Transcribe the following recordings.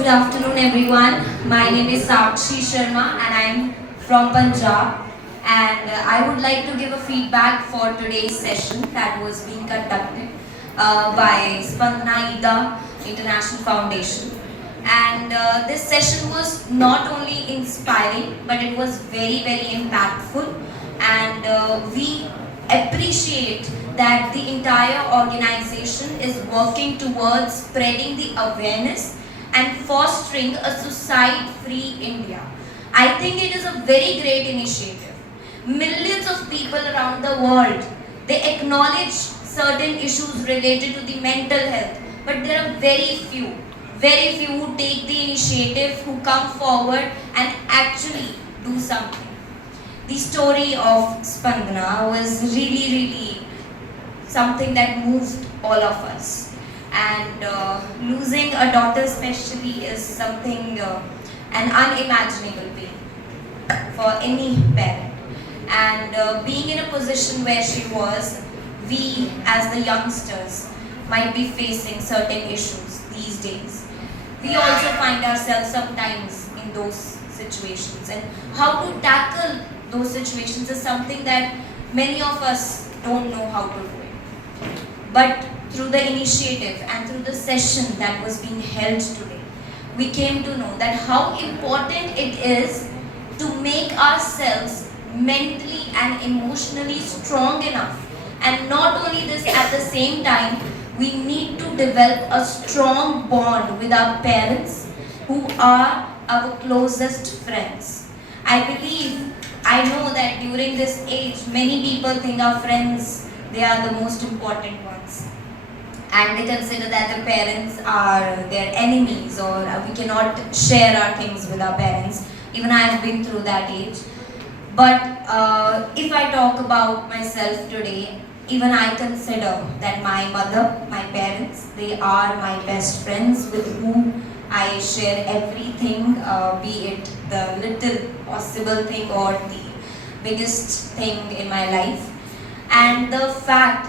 Good afternoon, everyone. My name is Sakshi Sharma, and I'm from Punjab. And I would like to give a feedback for today's session that was being conducted by Spandana Ida International Foundation. And this session was not only inspiring, but it was very, very impactful. And we appreciate that the entire organization is working towards spreading the awareness and fostering a suicide-free India. I think it is a very great initiative. Millions of people around the world, they acknowledge certain issues related to the mental health, but there are very few who take the initiative, who come forward and actually do something. The story of Spandana was really something that moved all of us. And losing a daughter especially is something, an unimaginable pain for any parent. And being in a position where she was, we as the youngsters might be facing certain issues these days. We also find ourselves sometimes in those situations, and how to tackle those situations is something that many of us don't know how to do it. But through the initiative and through the session that was being held today, we came to know that how important it is to make ourselves mentally and emotionally strong enough. And not only this, at the same time, we need to develop a strong bond with our parents, who are our closest friends. I know that during this age, many people think our friends, they are the most important ones. And they consider that the parents are their enemies, or we cannot share our things with our parents. Even I have been through that age. But if I talk about myself today, even I consider that my mother, my parents, they are my best friends with whom I share everything, be it the little possible thing or the biggest thing in my life. And the fact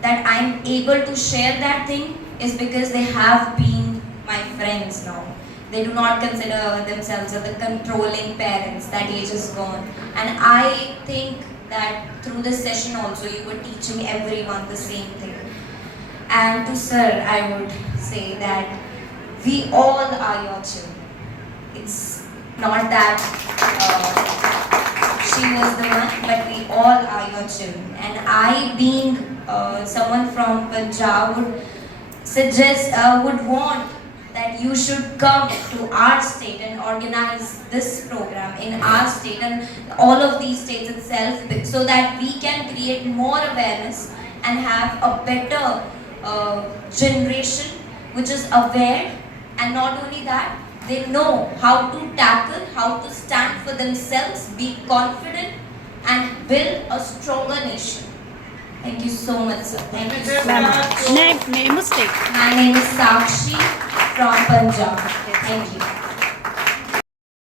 that I'm able to share that thing is because they have been my friends now. They do not consider themselves as the controlling parents. That age is gone. And I think that through this session also you were teaching everyone the same thing. And to sir, I would say that we all are your children. It's not that she was the one, but we all are your children. And I, being someone from Punjab, would want that you should come to our state and organize this program in our state and all of these states itself, so that we can create more awareness and have a better generation which is aware. And not only that, they know how to tackle, how to stand for themselves, be confident, and build a stronger nation. Thank you so much, sir. Thank you so much. Name mistake. My name is Sakshi from Punjab. Thank you.